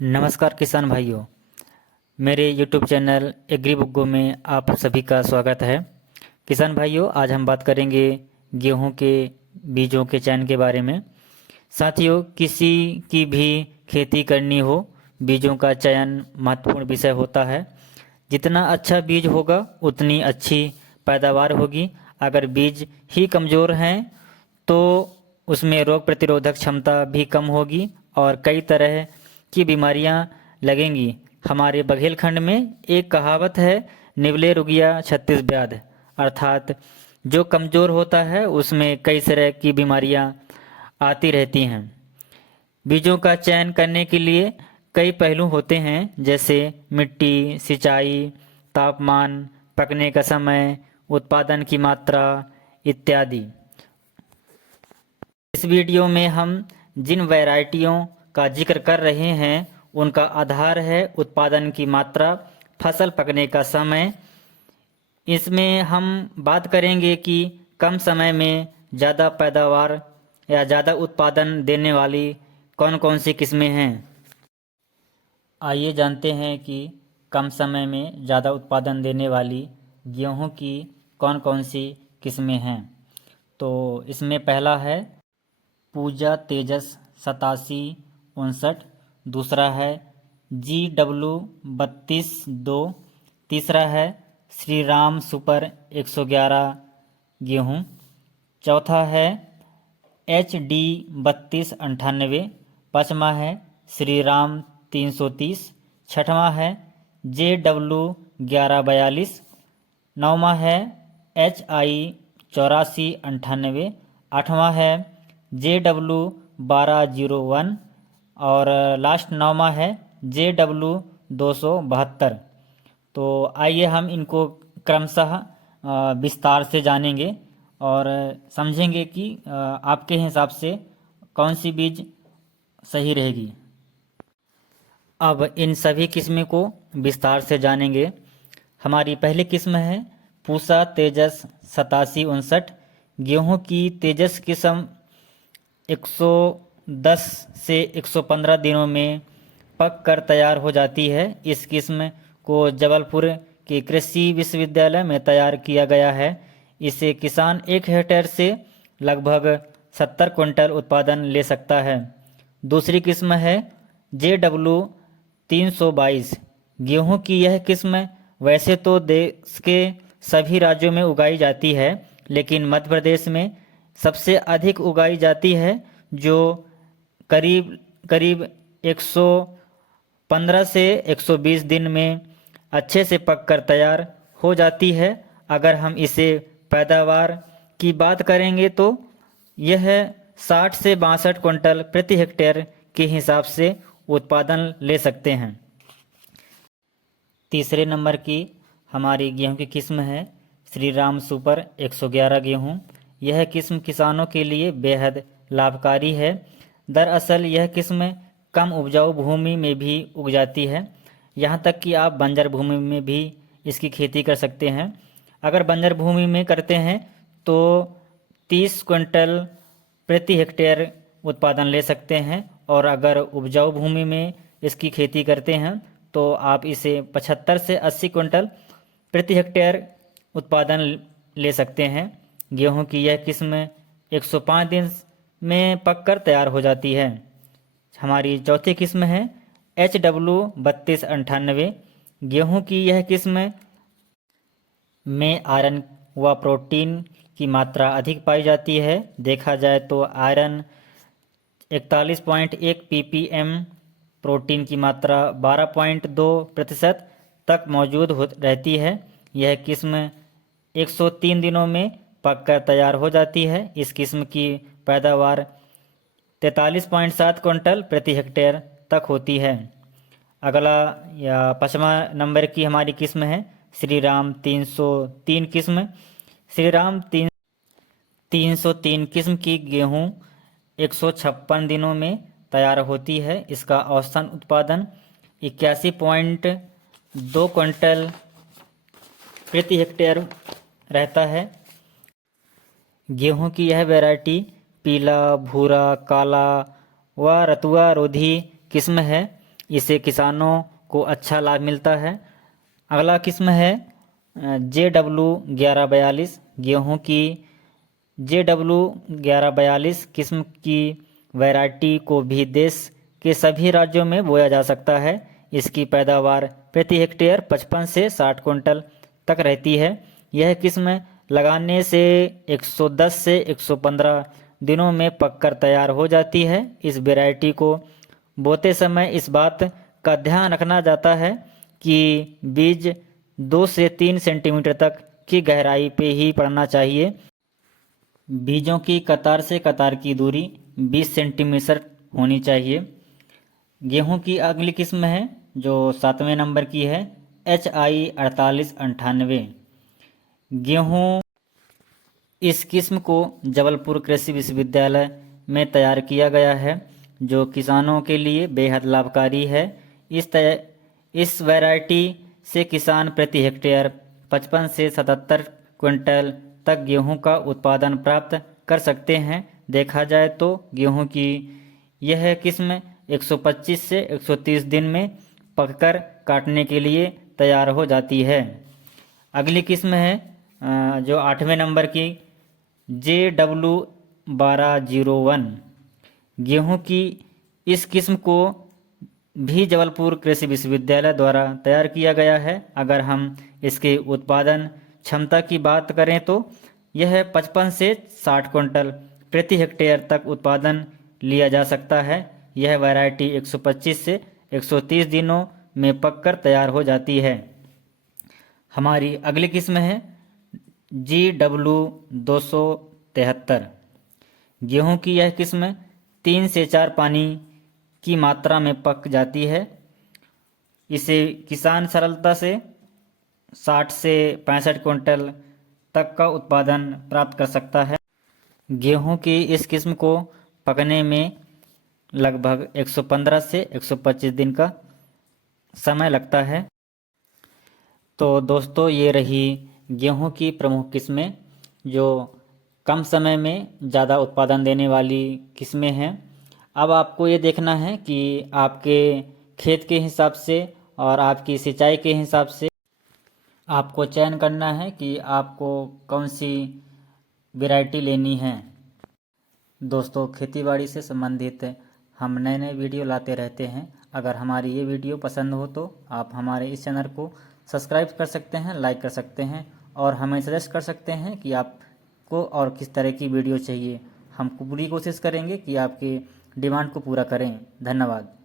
नमस्कार किसान भाइयों। मेरे YouTube चैनल एग्री बुग्गो में आप सभी का स्वागत है। किसान भाइयों, आज हम बात करेंगे गेहूं के बीजों के चयन के बारे में। साथियों, किसी की भी खेती करनी हो, बीजों का चयन महत्वपूर्ण विषय होता है। जितना अच्छा बीज होगा उतनी अच्छी पैदावार होगी। अगर बीज ही कमज़ोर हैं तो उसमें रोग प्रतिरोधक क्षमता भी कम होगी और कई तरह की बीमारियां लगेंगी। हमारे बघेलखंड में एक कहावत है, निवले रुगिया छत्तीस व्याध, अर्थात जो कमज़ोर होता है उसमें कई तरह की बीमारियां आती रहती हैं। बीजों का चयन करने के लिए कई पहलू होते हैं, जैसे मिट्टी, सिंचाई, तापमान, पकने का समय, उत्पादन की मात्रा इत्यादि। इस वीडियो में हम जिन वैरायटियों का जिक्र कर रहे हैं उनका आधार है उत्पादन की मात्रा, फसल पकने का समय। इसमें हम बात करेंगे कि कम समय में ज़्यादा पैदावार या ज़्यादा उत्पादन देने वाली कौन कौन सी किस्में हैं। आइए जानते हैं कि कम समय में ज़्यादा उत्पादन देने वाली गेहूं की कौन कौन सी किस्में हैं। तो इसमें पहला है पूजा तेजस 8759, दूसरा है GW 32 2, तीसरा है श्री राम सुपर 111 गेहूँ, चौथा है HD 3298, पाँचवा है श्री राम 330, छठवां है JW 1142, नौवां है HI 8498, आठवां है JW 1201 और लास्ट नौवां है JW 272। तो आइए हम इनको क्रमशः विस्तार से जानेंगे और समझेंगे कि आपके हिसाब से कौन सी बीज सही रहेगी। अब इन सभी किस्में को विस्तार से जानेंगे। हमारी पहली किस्म है पूसा तेजस 8759। गेहूं की तेजस किस्म 110 से 115 दिनों में पक कर तैयार हो जाती है। इस किस्म को जबलपुर के कृषि विश्वविद्यालय में तैयार किया गया है। इसे किसान 1 हेक्टेयर से लगभग 70 क्विंटल उत्पादन ले सकता है। दूसरी किस्म है JW 322। गेहूं की यह किस्म वैसे तो देश के सभी राज्यों में उगाई जाती है, लेकिन मध्य प्रदेश में सबसे अधिक उगाई जाती है, जो करीब करीब 115 से 120 दिन में अच्छे से पककर तैयार हो जाती है। अगर हम इसे पैदावार की बात करेंगे तो यह 60 से 62 क्विंटल प्रति हेक्टेयर के हिसाब से उत्पादन ले सकते हैं। तीसरे नंबर की हमारी गेहूं की किस्म है श्री राम सुपर 111 गेहूं। यह किस्म किसानों के लिए बेहद लाभकारी है। दरअसल यह किस्म कम उपजाऊ भूमि में भी उग जाती है, यहाँ तक कि आप बंजर भूमि में भी इसकी खेती कर सकते हैं। अगर बंजर भूमि में करते हैं तो 30 क्विंटल प्रति हेक्टेयर उत्पादन ले सकते हैं, और अगर उपजाऊ भूमि में इसकी खेती करते हैं तो आप इसे 75 से 80 क्विंटल प्रति हेक्टेयर उत्पादन ले सकते हैं। गेहूं की यह किस्म 105 दिन में पककर तैयार हो जाती है। हमारी चौथी किस्म है HW 3298। गेहूं की यह किस्म में आयरन व प्रोटीन की मात्रा अधिक पाई जाती है। देखा जाए तो आयरन 41.1 ppm, प्रोटीन की मात्रा 12.2% तक मौजूद रहती है। यह किस्म 103 दिनों में पककर तैयार हो जाती है। इस किस्म की पैदावार 43.7 क्विंटल प्रति हेक्टेयर तक होती है। अगला या 5वां नंबर की हमारी किस्म है श्री राम 303 किस्म। श्री राम 303 किस्म की गेहूं 156 दिनों में तैयार होती है। इसका औसतन उत्पादन 81.2 क्विंटल प्रति हेक्टेयर रहता है। गेहूं की यह वैरायटी पीला, भूरा, काला व रतुआ रोधी किस्म है। इससे किसानों को अच्छा लाभ मिलता है। अगला किस्म है JW1142। गेहूं की JW1142 किस्म की वैरायटी को भी देश के सभी राज्यों में बोया जा सकता है। इसकी पैदावार प्रति हेक्टेयर 55 से 60 क्विंटल तक रहती है। यह किस्म लगाने से 110 से 115 दिनों में पककर तैयार हो जाती है। इस वैरायटी को बोते समय इस बात का ध्यान रखना जाता है कि बीज 2 से 3 सेंटीमीटर तक की गहराई पे ही पड़ना चाहिए। बीजों की कतार से कतार की दूरी 20 सेंटीमीटर होनी चाहिए। गेहूं की अगली किस्म है जो 7वें नंबर की है HI 4898। गेहूं इस किस्म को जबलपुर कृषि विश्वविद्यालय में तैयार किया गया है, जो किसानों के लिए बेहद लाभकारी है। इस वैरायटी से किसान प्रति हेक्टेयर 55 से 77 क्विंटल तक गेहूं का उत्पादन प्राप्त कर सकते हैं। देखा जाए तो गेहूं की यह किस्म 125 से 130 दिन में पककर काटने के लिए तैयार हो जाती है। अगली किस्म है जो 8वें नंबर की JW1201। गेहूं की इस किस्म को भी जबलपुर कृषि विश्वविद्यालय द्वारा तैयार किया गया है। अगर हम इसके उत्पादन क्षमता की बात करें तो यह 55 से 60 क्विंटल प्रति हेक्टेयर तक उत्पादन लिया जा सकता है। यह वैरायटी 125 से 130 दिनों में पककर तैयार हो जाती है। हमारी अगली किस्म है GW273। गेहूं की यह किस्म 3 से 4 पानी की मात्रा में पक जाती है। इसे किसान सरलता से 60 से 65 क्विंटल तक का उत्पादन प्राप्त कर सकता है। गेहूं की इस किस्म को पकने में लगभग 115 से 125 दिन का समय लगता है। तो दोस्तों, ये रही गेहूं की प्रमुख किस्में जो कम समय में ज़्यादा उत्पादन देने वाली किस्में हैं। अब आपको ये देखना है कि आपके खेत के हिसाब से और आपकी सिंचाई के हिसाब से आपको चयन करना है कि आपको कौन सी वैरायटी लेनी है। दोस्तों, खेतीबाड़ी से संबंधित हम नए नए वीडियो लाते रहते हैं। अगर हमारी ये वीडियो पसंद हो तो आप हमारे इस चैनल को सब्सक्राइब कर सकते हैं, लाइक कर सकते हैं और हमें सजेस्ट कर सकते हैं कि आपको और किस तरह की वीडियो चाहिए। हम पूरी कोशिश करेंगे कि आपके डिमांड को पूरा करें। धन्यवाद।